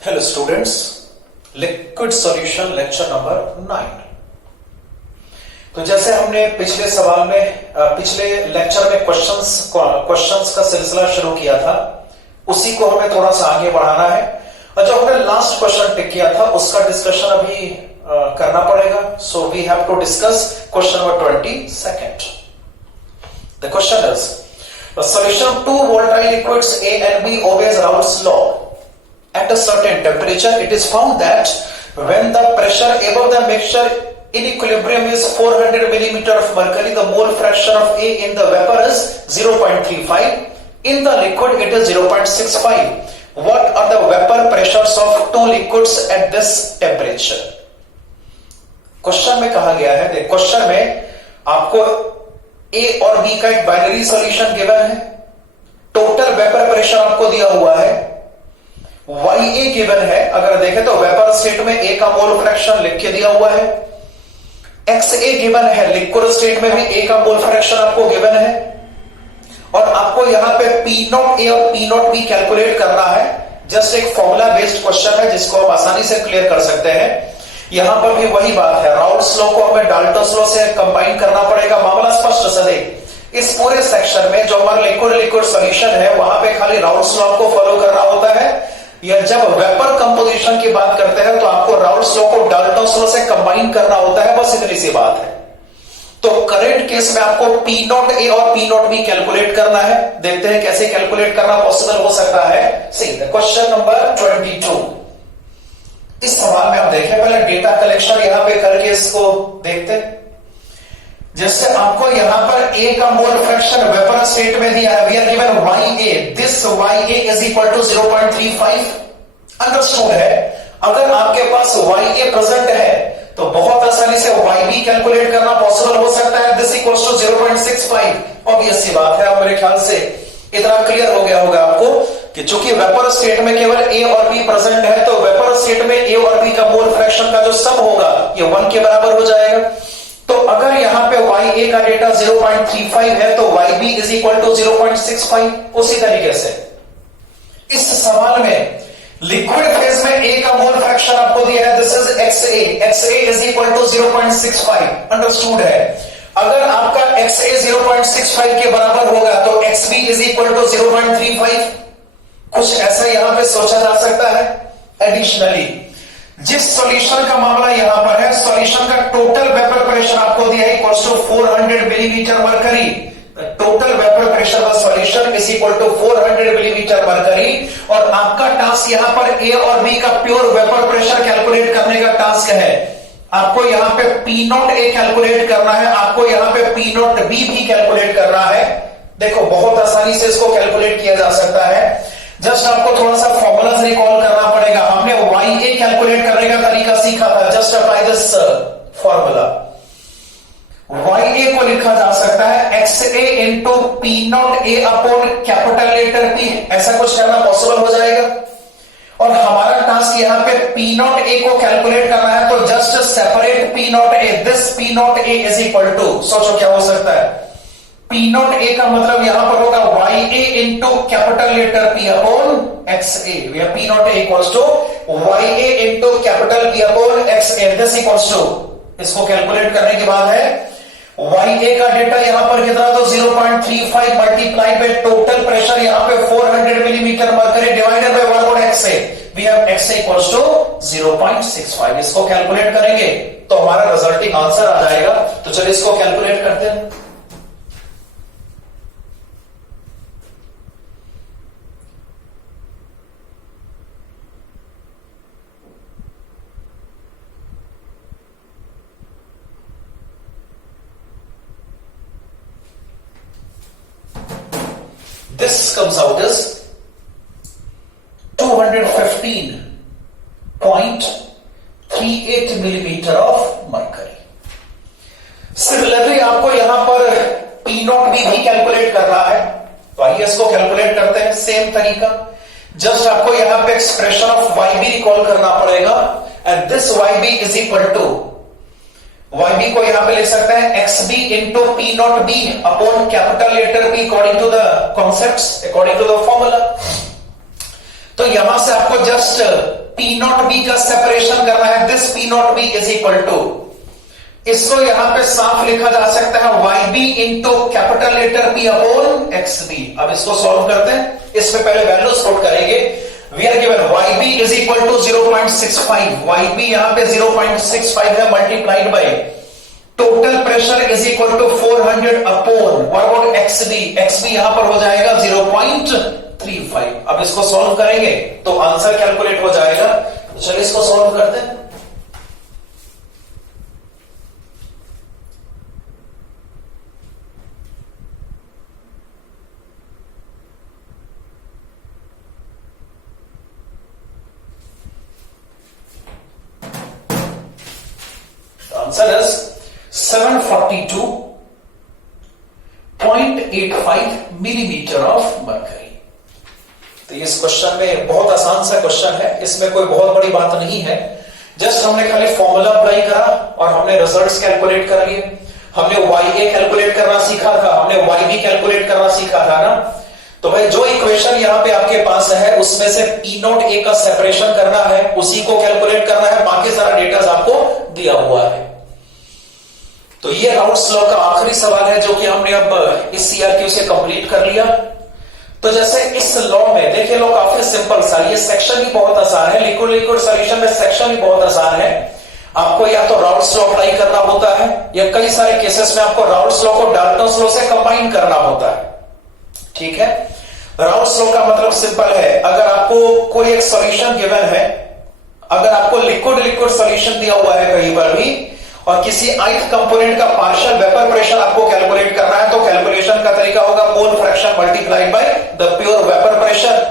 Hello students, liquid solution lecture number 9। तो जैसे हमने पिछले लेक्चर में क्वेश्चंस का सिलसिला शुरू किया था, उसी को हमें थोड़ा सा आगे बढ़ाना है। और जो हमने लास्ट क्वेश्चन टिक किया था उसका डिस्कशन अभी करना पड़ेगा। So we have to discuss question number 22। The question is the solution to volatile liquids A and B obeys Raoult's law. At a certain temperature, it is found that when the pressure above the mixture in equilibrium is 400 millimeter of mercury, the mole fraction of A in the vapor is 0.35. In the liquid, it is 0.65. What are the vapor pressures of two liquids at this temperature? Question में कहा गया है, question में आपको A और B का एक binary solution given है, टोटल वेपर प्रेशर आपको दिया हुआ है, YA गिवन है। अगर देखें तो वेपर स्टेट में A का मोल फ्रैक्शन लिख के दिया हुआ है, XA गिवन है, लिक्विड स्टेट में भी A का मोल फ्रैक्शन आपको गिवन है, और आपको यहां पे P0A और P0B भी कैलकुलेट करना है। जस्ट एक फॉर्मूला बेस्ड क्वेश्चन है जिसको आप आसानी से क्लियर कर सकते हैं। यहां पर भी वही बात है, राउल्ट्स लॉ को हमें डाल्टन्स लॉ से कंबाइन करना पड़ेगा। मामला स्पष्ट से देख, इस पूरे सेक्शन में जो हमारा लिक्विड सॉल्यूशन है वहां पे खाली राउल्ट्स लॉ को फॉलो करना होता है। या जब वेपर कंपोजिशन की बात करते हैं तो आपको राउल्ट्स लॉ को डाल्टन्स लॉ से कंबाइन करना होता है, बस इतनी सी बात है। तो करंट केस में आपको P0A और P0B कैलकुलेट करना है। देखते हैं कैसे कैलकुलेट करना पॉसिबल हो सकता है। सी क्वेश्चन नंबर 22। इस सवाल में आप देखें, पहले डेटा कलेक्शन यहां पे करके इसको देखते हैं। जैसे आपको यहां पर A का मोल फ्रैक्शन वेपर स्टेट में दिया है, we are given YA, this YA is equal to 0.35। Understood है। अगर आपके पास YA प्रेजेंट है तो बहुत आसानी से YB कैलकुलेट करना पॉसिबल हो सकता है। This equals to 0.65। ऑब्वियस सी बात है, अब मेरे ख्याल से इतना क्लियर हो गया होगा आपको कि चूंकि वेपर स्टेट में केवल A और B प्रेजेंट है, तो वेपर स्टेट में A और B का मोल फ्रैक्शन का जो सम होगा ये 1 के बराबर हो जाएगा। तो अगर यहां पे YA का डेटा 0.35 है तो YB इज इक्वल टू 0.65। उसी तरीके से इस सवाल में लिक्विड फेज में A का मोल फ्रैक्शन आपको दिया है, this is XA is equal to 0.65। Understood है। अगर आपका XA 0.65 के बराबर होगा तो XB इज इक्वल टू 0.35। कुछ ऐसा यहां पे सोचा जा सकता है। एडिशनली जिस सॉल्यूशन का मामला यहां पर है, सॉल्यूशन का टोटल वेपर प्रेशर आपको दिया है equals to 400 millimetre mercury. Total vapour pressure of solution is equal to 400 millimetre mercury. और आपका टास्क यहां पर A और B का प्योर वेपर प्रेशर कैलकुलेट करने का टास्क है। आपको यहां पे P0A कैलकुलेट करना है, आपको यहां पे P0B भी कैलकुलेट करना है। देखो बहुत आसानी से इसको कैलकुलेट किया जा सकता है। जस्ट आपको थोड़ा सा फॉर्मूला रिकॉल करना पड़ेगा। हमने YA कैलकुलेट करने का तरीका सीखा था। Just apply this formula. YA को लिखा जा सकता है XA into P0A upon capital letter P। ऐसा कुछ करना पॉसिबल हो जाएगा। और हमारा टास्क यहां पे P0A को कैलकुलेट करना है, तो just separate P0A। This P0A is equal to, सोचो क्या हो सकता है। P0A का मतलब यहां पर होगा YA into capital letter P upon XA। P0A equals to YA into capital P upon XA। This equals to, इसको कैलकुलेट करने के बाद है YA का डेटा यहां पर कितना, तो 0.35 मल्टीप्लाई बाय टोटल प्रेशर यहां पे 400 मिलीमीटर मरकरी डिवाइडेड बाय 1 और XA। We have XA equals to 0.65। इसको कैलकुलेट करेंगे तो हमारा रिजल्टिंग आंसर आ जाएगा। तो चलिए इसको कैलकुलेट करते हैं। This comes out as 215.38 millimeter of mercury. Similarly आपको यहां पर P0B भी कैलकुलेट करना है, तो आइए इसको कैलकुलेट करते हैं। सेम तरीका, जस्ट आपको यहां पे एक्सप्रेशन ऑफ YB रिकॉल करना पड़ेगा। And this YB is equal to, YB को यहां पे लिख सकते हैं XB into P0B upon capital letter P according to the concepts, according to the formula. तो यहां से आपको जस्ट पी नॉट बी का सेपरेशन करना है, this P not B is equal to, इसको यहां पे साफ लिखा जा सकता है Y B into capital letter P upon X B. अब इसको सॉल्व करते हैं, इसमें पहले वैल्यूज पुट करेंगे। We are given Y B is equal to 0.65, Y B यहां पे 0.65 है, multiplied by total pressure is equal to 400 upon what about X B, X B यहां पर हो जाएगा 0.35। अब इसको सॉल्व करेंगे तो आंसर कैलकुलेट हो जाएगा। तो चलिए इसको सॉल्व करते हैं। Answer is 742.85 millimetre of mercury. तो इस क्वेश्चन में बहुत आसान सा क्वेश्चन है, इसमें कोई बहुत बड़ी बात नहीं है। जस्ट हमने खाली फॉर्मूला अप्लाई करा और हमने रिजल्ट्स कैलकुलेट कर लिए। हमने YA कैलकुलेट करना सीखा था, हमने YB कैलकुलेट करना सीखा था ना। तो भाई जो इक्वेशन यहां पे आपके पास है उसमें से P0A का सेपरेशन करना है, उसी को कैलकुलेट करना है, बाकी सारा डेटा आपको दिया हुआ है। तो ये राउट्स लॉ का आखिरी सवाल है जो कि हमने अब इस CRQ से कंप्लीट कर लिया। तो जैसे इस लॉ में देखिए, लॉ काफी सिंपल सा, ये सेक्शन ही बहुत आसान है, लिक्विड लिक्विड सॉल्यूशन में सेक्शन ही बहुत आसान है। आपको या तो राउट्स लॉ अप्लाई करना होता है या कई सारे केसेस में आपको राउट्स लॉ को डाल्टन्स लॉ से कंबाइन करना होता है। ठीक है, राउट्स लॉ का मतलब सिंपल है, अगर आपको कोई एक सॉल्यूशन गिवन है, अगर आपको लिक्विड लिक्विड सॉल्यूशन दिया हुआ है कहीं पर भी और किसी ith कंपोनेंट का पार्शियल वेपर प्रेशर आपको कैलकुलेट करना है, तो कैलकुलेशन का तरीका होगा mole fraction multiplied by the pure vapour pressure.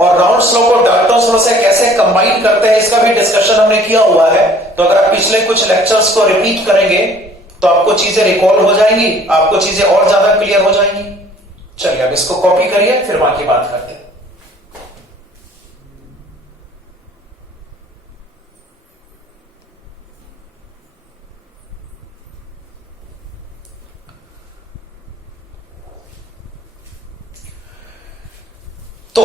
और राउट्स लॉ को डाल्टन्स लॉ से कैसे कंबाइन करते हैं इसका भी डिस्कशन हमने किया हुआ है। तो अगर आप पिछले कुछ लेक्चर्स को रिपीट करेंगे तो आपको चीजें रिकॉल हो जाएंगी, आपको चीजें और ज्यादा क्लियर हो जाएंगी। चलिए अब इसको कॉपी करिए, फिर बाकी बात करते हैं। तो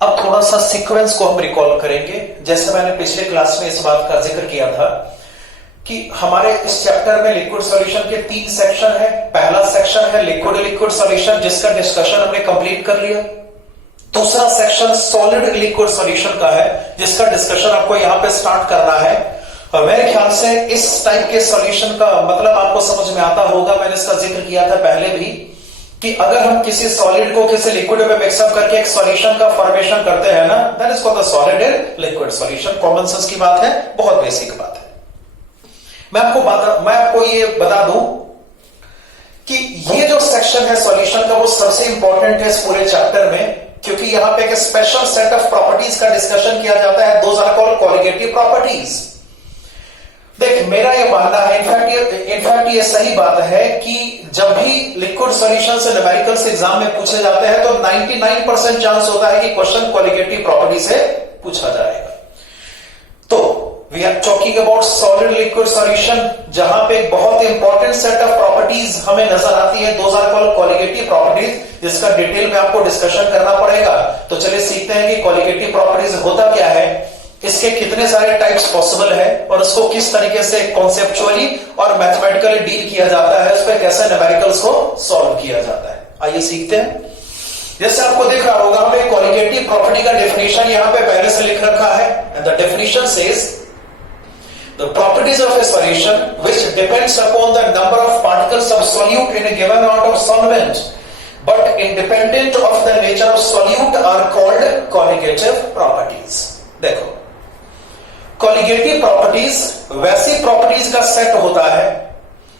अब थोड़ा सा सीक्वेंस को हम रिकॉल करेंगे। जैसे मैंने पिछले क्लास में इस बात का जिक्र किया था कि हमारे इस चैप्टर में लिक्विड सॉल्यूशन के 3 सेक्शन है। पहला सेक्शन है लिक्विड लिक्विड सॉल्यूशन, जिसका डिस्कशन हमने कंप्लीट कर लिया। दूसरा सेक्शन सॉलिड लिक्विड सॉल्यूशन का है, जिसका डिस्कशन आपको यहां पे स्टार्ट करना है। और मेरे ख्याल से इस टाइप के सॉल्यूशन का मतलब आपको समझ में आता होगा, मैंने इसका जिक्र किया था पहले भी, कि अगर हम किसी सॉलिड को किसी लिक्विड में मिक्सअप करके एक सॉल्यूशन का फॉर्मेशन करते हैं ना, that is called the solid in liquid solution. Common sense की बात है, बहुत बेसिक बात है। मैं आपको ये बता दूं कि ये जो सेक्शन है सॉल्यूशन का वो सबसे इंपॉर्टेंट है इस पूरे चैप्टर में, क्योंकि यहां पे एक स्पेशल सेट ऑफ प्रॉपर्टीज का डिस्कशन किया जाता है। Those are called colligative properties. देख, मेरा ये मानना है, इनफैक्ट ये सही बात है कि जब भी लिक्विड सॉल्यूशन से न्यूमेरिकल्स एग्जाम में पूछे जाते हैं तो 99% चांस होता है कि क्वेश्चन क्वालिटेटिव प्रॉपर्टी से पूछा जाएगा। तो we are talking about solid liquid solution, जहां पे बहुत इंपॉर्टेंट सेट ऑफ प्रॉपर्टीज हमें नजर आती है। Those are called qualitative properties, जिसका डिटेल में आपको डिस्कशन करना पड़ेगा। तो चलिए सीखते हैं कि क्वालिटेटिव प्रॉपर्टीज होता क्या है, इसके कितने सारे टाइप्स पॉसिबल है और उसको किस तरीके से कॉन्सेप्चुअली और मैथमेटिकली डील किया जाता है, उस पर कैसे न्यूमेरिकल्स को सॉल्व किया जाता है। आइए सीखते हैं। जैसे आपको दिख रहा होगा, हमें क्वालिटेटिव प्रॉपर्टी का डेफिनेशन यहां पे पहले से लिख रखा है। The definition says the properties of a solution which depends upon the number of particles of solute in a given amount of solvent but independent of the nature of solute are called colligative properties. देखो, colligative properties वैसी properties का set होता है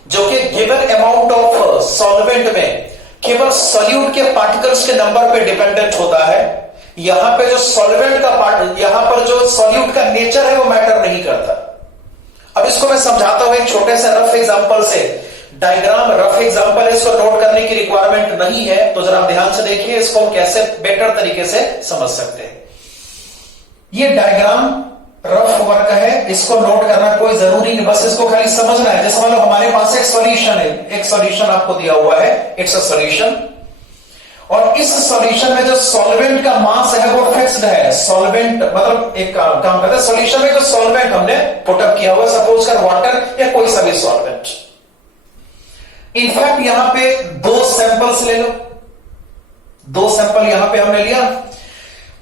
जो कि given amount of solvent में केवल solute के पार्टिकल्स के नंबर पे डिपेंडेंट होता है। यहां पे जो सॉल्वेंट का पार्ट, यहां पर जो सॉल्यूट का नेचर है वो मैटर नहीं करता। अब इसको मैं समझाता हूं एक छोटे से रफ एग्जांपल से। डायग्राम रफ एग्जांपल है, इसको नोट करने की रिक्वायरमेंट नहीं है, तो जरा ध्यान से देखिए इसको हम कैसे बेटर तरीके से समझ सकते हैं। ये डायग्राम रफ वर्क है, इसको नोट करना कोई जरूरी नहीं, बस इसको खाली समझना है। जैसे मान लो हमारे पास एक सॉल्यूशन है, एक सॉल्यूशन आपको दिया हुआ है, इट्स अ सॉल्यूशन, और इस सॉल्यूशन में जो सॉल्वेंट का मास है वो फिक्स फिक्स्ड है, सॉल्वेंट मतलब एक काम करते हैं, सॉल्यूशन में जो सॉल्वेंट हमने पुटअप किया हुआ, सपोज कर वाटर या कोई सा भी सॉल्वेंट। इनफैक्ट यहां पे 2 सैंपल्स ले लो, 2 सैंपल यहां पे हमने लिया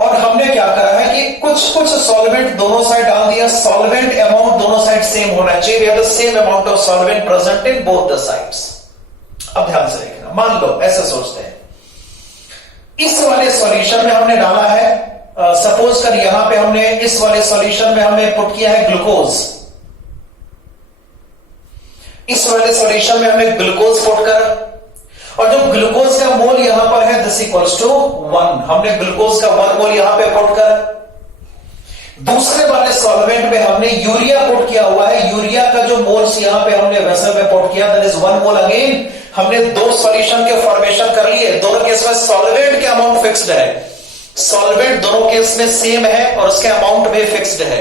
और हमने क्या करा है कि कुछ सॉल्वेंट दोनों साइड डाल दिया। सॉल्वेंट अमाउंट दोनों साइड सेम होना चाहिए, we have the same amount of solvent present in both the sides. अब ध्यान से देखना, मान लो ऐसे सोचते हैं, इस वाले सॉल्यूशन में हमने डाला है, सपोज कर यहां पे हमने इस वाले सॉल्यूशन में हमने पुट किया है ग्लूकोज, इस वाले सॉल्यूशन में हमने ग्लूकोज पुट करा और जो ग्लूकोज का मोल यहां पर है दिस इक्वल्स टू 1, हमने ग्लूकोज का 1 मोल यहां पे पुट करा। दूसरे वाले सॉल्वेंट में हमने यूरिया पुट किया हुआ है, यूरिया का जो मोल्स यहां पे हमने वेसल में पुट किया दैट इज 1 मोल। अगेन हमने 2 सॉल्यूशन के फॉर्मेशन कर लिए, दोनों केस में सॉल्वेंट के अमाउंट फिक्स्ड है, सॉल्वेंट दोनों केस में सेम है और उसके अमाउंट भी फिक्स्ड है।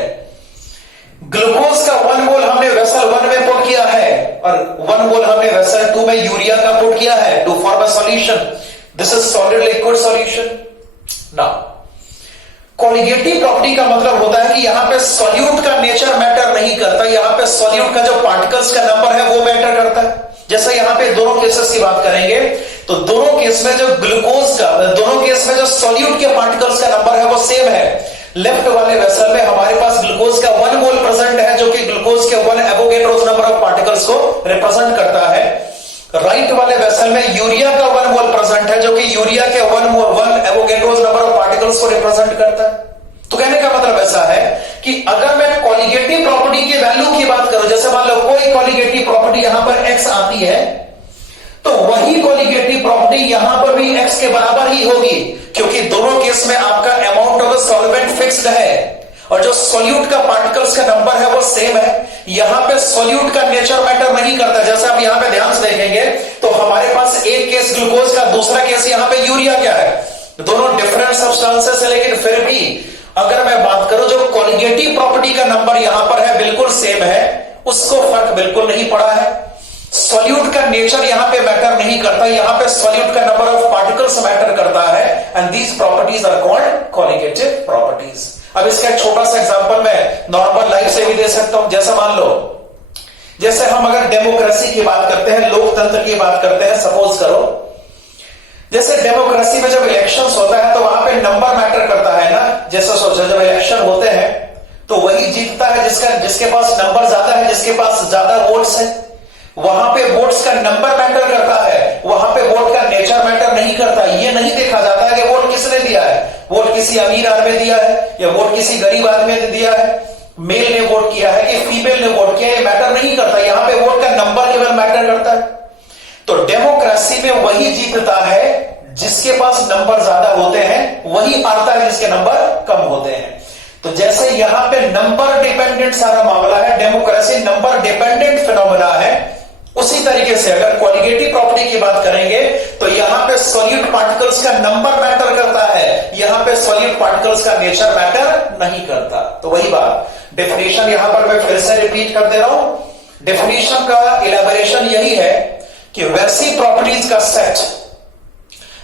ग्लूकोज का 1 मोल हमने वेसल 1 में पुट किया है और 1 मोल हमने वेसल 2 में यूरिया का पुट किया है to form a solution. This is solid liquid solution. Now colligative property का मतलब होता है कि यहां पे सॉल्यूट का नेचर मैटर नहीं करता, यहां पे सॉल्यूट का जो पार्टिकल्स का नंबर है वो मैटर करता है। जैसे यहां पे दोनों केसेस की बात करेंगे तो दोनों केस में जो ग्लूकोज का, दोनों केस में जो सॉल्यूट के पार्टिकल्स का नंबर है वो सेम है। लेफ्ट वाले वेसल में हमारे पास ग्लूकोज का 1 मोल प्रेजेंट है जो कि ग्लूकोज के 1 एवोगैड्रोस नंबर ऑफ पार्टिकल्स को रिप्रेजेंट करता है। राइट वाले वेसल में यूरिया का 1 मोल प्रेजेंट है जो कि यूरिया के 1 एवोगैड्रोस नंबर ऑफ पार्टिकल्स को रिप्रेजेंट करता है। तो कहने का मतलब ऐसा है कि अगर मैं कॉलिगेटिव प्रॉपर्टी की वैल्यू की बात करूं, जैसे मान लो कोई कॉलिगेटिव प्रॉपर्टी यहां पर x आती है तो वही कॉलिगेटिव प्रॉपर्टी यहां पर भी x के बराबर ही होगी, क्योंकि दोनों केस में आपका अमाउंट ऑफ सॉल्वेंट फिक्स्ड है और जो सॉल्यूट का पार्टिकल्स का नंबर है वो सेम है। यहां पे सॉल्यूट का नेचर मैटर नहीं करता। जैसे आप यहां पे ध्यान से देखेंगे तो हमारे पास एक केस ग्लूकोज का, दूसरा केस यहां पे यूरिया क्या है, दोनों डिफरेंट सब्सटेंसेस है, लेकिन फिर भी अगर मैं बात करूं जो कॉलिगेटिव प्रॉपर्टी का नंबर यहां पर है बिल्कुल सेम है, उसको फर्क बिल्कुल नहीं पड़ा है। सॉल्यूट का नेचर यहां पे मैटर नहीं करता, यहां पे सॉल्यूट का नंबर ऑफ पार्टिकल्स मैटर करता है and these properties are called colligative properties. अब इसका एक छोटा सा एग्जांपल मैं नॉर्मल लाइफ से भी दे सकता हूं। जैसा मान लो, जैसे हम अगर डेमोक्रेसी की बात करते हैं, लोकतंत्र की बात करते हैं, सपोज करो जैसे डेमोक्रेसी में जब इलेक्शंस होता है तो वहां पे नंबर मैटर करता है ना। जैसे सोचो जब इलेक्शन होते हैं तो वही जीतता है जिसके पास नंबर ज्यादा है, जिसके पास ज्यादा वोट्स है। वहां पे वोट्स का नंबर मैटर करता है, वहां पे वोट का नेचर मैटर नहीं करता। ये नहीं देखा जाता है कि वोट किसने दिया है, वोट किसी अमीर आदमी ने दिया है या वोट किसी गरीब आदमी ने दिया है, मेल ने वोट किया है कि फीमेल ने वोट किया, ये मैटर नहीं करता। यहां पे वोट का नंबर केवल मैटर करता है। तो डेमोक्रेसी में वही जीतता है जिसके पास नंबर ज्यादा होते हैं, वही हारता है जिसके नंबर कम होते हैं। तो जैसे यहां पे नंबर डिपेंडेंट सारा मामला है, डेमोक्रेसी नंबर डिपेंडेंट फिनोमेना है, उसी तरीके से अगर क्वालिटेटिव प्रॉपर्टी की बात करेंगे तो यहां पे सॉल्यूट पार्टिकल्स का नंबर मैटर करता है, यहां पे सॉल्यूट पार्टिकल्स का नेचर मैटर नहीं करता। तो वही बात, डेफिनेशन यहां पर मैं फिर से रिपीट कर दे रहा हूं। डेफिनेशन का इलैबोरेशन यही है कि वैसी प्रॉपर्टीज का सेट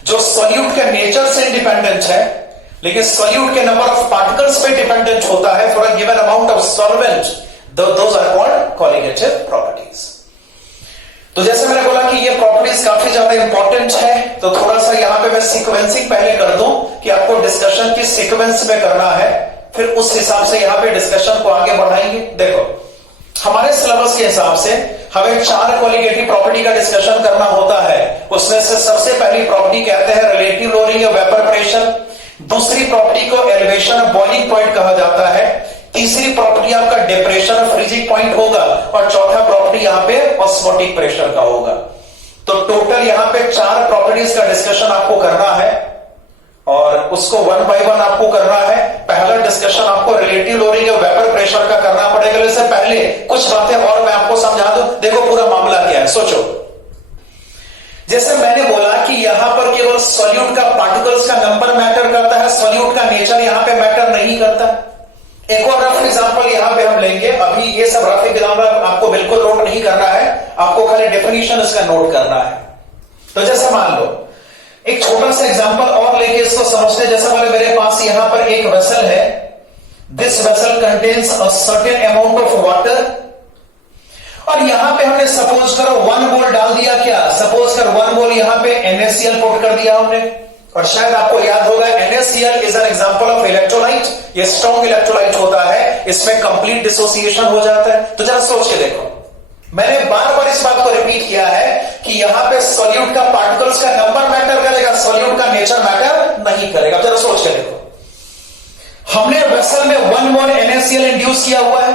जो सॉल्यूट के नेचर से इंडिपेंडेंट है लेकिन सॉल्यूट के नंबर ऑफ पार्टिकल्स पे डिपेंडेंट होता है for a given amount of solvent, those are called colligative properties. तो जैसे मैंने बोला कि ये प्रॉपर्टीज काफी ज्यादा इंपॉर्टेंट है, तो थोड़ा सा यहां पे मैं सीक्वेंसिंग पहले कर दूं कि आपको डिस्कशन की सीक्वेंस में करना है, फिर उस हिसाब से यहां पे डिस्कशन को आगे बढ़ाएंगे। देखो हमारे सिलेबस के हिसाब से हमें 4 कॉलिगेटिव प्रॉपर्टी का डिस्कशन करना होता है। उसमें से सबसे पहली प्रॉपर्टी कहते हैं रिलेटिव लोअरिंग या वेपर प्रेशर, दूसरी प्रॉपर्टी को एलिवेशन ऑफ बॉइलिंग पॉइंट कहा जाता है, तीसरी प्रॉपर्टी आपका डिप्रेशन ऑफ फ्रीजिंग पॉइंट होगा और चौथा प्रॉपर्टी यहां पे ऑस्मोटिक प्रेशर का होगा। तो टोटल यहां पे 4 प्रॉपर्टीज का डिस्कशन आपको करना है और उसको 1 बाय 1 आपको करना है। पहला डिस्कशन आपको रिलेटिव लोअरिंग या वेपर प्रेशर का करना पड़ेगा। इससे पहले कुछ बातें और मैं आपको समझा दूं। देखो पूरा मामला क्या है, सोचो। जैसे मैंने बोला कि यहां पर केवल सॉल्यूट का पार्टिकल्स का नंबर मैटर करता है, सॉल्यूट का नेचर यहां पे मैटर नहीं करता। एक और रफ एग्जांपल यहां पे हम लेंगे। अभी ये सब रफ एग्जांपल आपको बिल्कुल नोट नहीं करना है, आपको खाली डेफिनेशन इसका नोट करना है। तो जैसे मान लो एक छोटा सा एग्जांपल और लेके इसको समझते हैं। जैसे बोले मेरे पास यहां यहां पर एक वेसल है, this vessel contains a certain amount of water, और यहां पे हमने सपोज करो 1 मोल डाल दिया, क्या सपोज कर 1 मोल यहां पे NaCl पुट कर दिया हमने, और शायद आपको याद होगा NaCl is an example of electrolyte, ये स्ट्रॉन्ग इलेक्ट्रोलाइट होता है, इसमें कंप्लीट डिसोसिएशन हो जाता है। तो जरा सोच के देखो, मैंने बार बार इस बात को रिपीट किया है कि यहां पे सॉल्यूट का पार्टिकल्स का नंबर मैटर करेगा, सॉल्यूट का नेचर मैटर नहीं करेगा। जरा सोच के देखो, हमने वेसल में 1 मोल NaCl इंड्यूस किया हुआ है,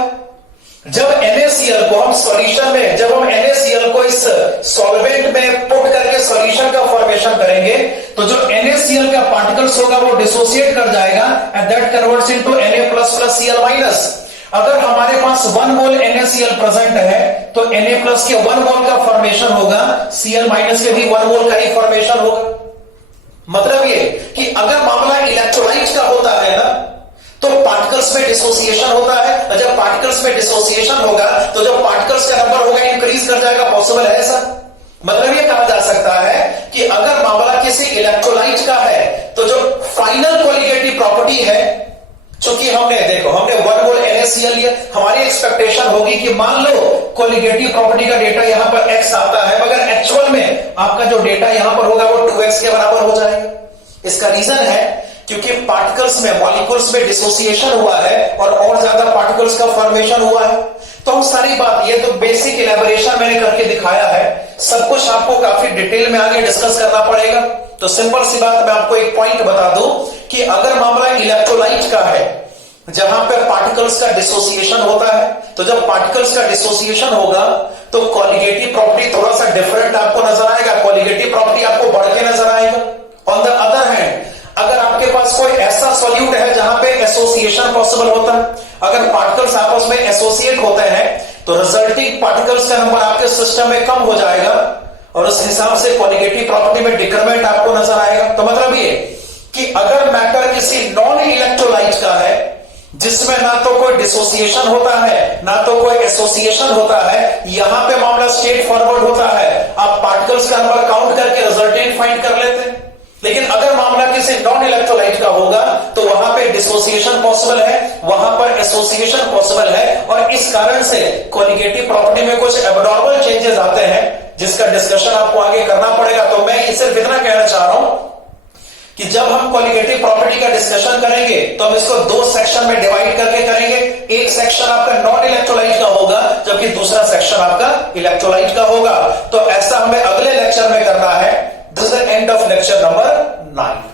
जब NaCl को हम सॉल्यूशन में, जब हम NaCl को इस सॉल्वेंट में पुट करके सॉल्यूशन का फॉर्मेशन करेंगे, तो जो NaCl का पार्टिकल्स होगा वो डिसोसिएट कर जाएगा and that converts into Na++Cl-। अगर हमारे पास 1 मोल NaCl प्रेजेंट है तो Na+ के 1 मोल का फॉर्मेशन होगा, Cl- के भी 1 मोल का ही फॉर्मेशन होगा। मतलब ये कि अगर मामला इलेक्ट्रोलाइट का होता है ना, तो पार्टिकल्स में डिसोसिएशन होता है, और जब पार्टिकल्स में डिसोसिएशन होगा तो जब पार्टिकल्स का नंबर होगा इंक्रीज कर जाएगा। पॉसिबल है ऐसा? मतलब ये कहा जा सकता है कि अगर मामला किसी इलेक्ट्रोलाइट का है तो जो फाइनल कोलिगेटिव प्रॉपर्टी है, चूंकि हमने 1 मोल NaCl लिया, हमारी एक्सपेक्टेशन होगी कि मान लो कोलिगेटिव प्रॉपर्टी का डेटा यहां पर x आता है, मगर एक्चुअल में आपका जो डेटा यहां पर होगा वो 2x के बराबर हो जाएगा। इसका रीजन है क्योंकि पार्टिकल्स में, मॉलिक्यूल्स में डिसोसिएशन हुआ है और ज्यादा पार्टिकल्स का फॉर्मेशन हुआ है। तो हम सारी बात, ये तो बेसिक इलेबोरेशन मैंने करके दिखाया है, सब कुछ आपको काफी डिटेल में आगे डिस्कस करना पड़ेगा। तो सिंपल सी बात, मैं आपको एक पॉइंट बता दूं कि अगर मामला इलेक्ट्रोलाइट का है जहां पर पार्टिकल्स का डिसोसिएशन होता है, तो जब पार्टिकल्स का डिसोसिएशन होगा तो कॉलिगेटिव प्रॉपर्टी थोड़ा सा डिफरेंट आपको नजर आएगा, कॉलिगेटिव प्रॉपर्टी आपको बढ़ के नजर आएगा। ऑन द अदर हैंड, अगर आपके पास कोई ऐसा सॉल्यूट है जहां पे एसोसिएशन पॉसिबल होता है, अगर पार्टिकल्स आपस में एसोसिएट होते हैं तो रिजल्टिंग पार्टिकल्स का नंबर आपके सिस्टम में कम हो जाएगा और उस हिसाब से कॉलिगेटिव प्रॉपर्टी में डिक्रीमेंट आपको नजर आएगा। तो मतलब ये कि अगर मैटर किसी नॉन इलेक्ट्रोलाइट का है जिसमें ना तो कोई डिसोसिएशन होता है ना तो कोई एसोसिएशन होता है, यहां पे मामला स्ट्रेट फॉरवर्ड होता है, आप पार्टिकल्स का नंबर काउंट करके रिजल्टेंट फाइंड कर लेते हैं। लेकिन अगर मामला किसी नॉन इलेक्ट्रोलाइट का होगा तो वहां पे डिसोसिएशन पॉसिबल है, वहां पर एसोसिएशन पॉसिबल है, और इस कारण से कॉलिगेटिव प्रॉपर्टी में कुछ एबनॉर्मल चेंजेस आते हैं जिसका डिस्कशन आपको आगे करना पड़ेगा। तो मैं सिर्फ इतना कहना चाह रहा हूं कि जब हम कॉलिगेटिव प्रॉपर्टी का डिस्कशन करेंगे तो हम इसको 2 सेक्शन में डिवाइड करके करेंगे। एक सेक्शन आपका नॉन इलेक्ट्रोलाइट का होगा जबकि दूसरा सेक्शन आपका इलेक्ट्रोलाइट का होगा। तो ऐसा हमें अगले लेक्चर में करना है। This is the end of lecture number 9।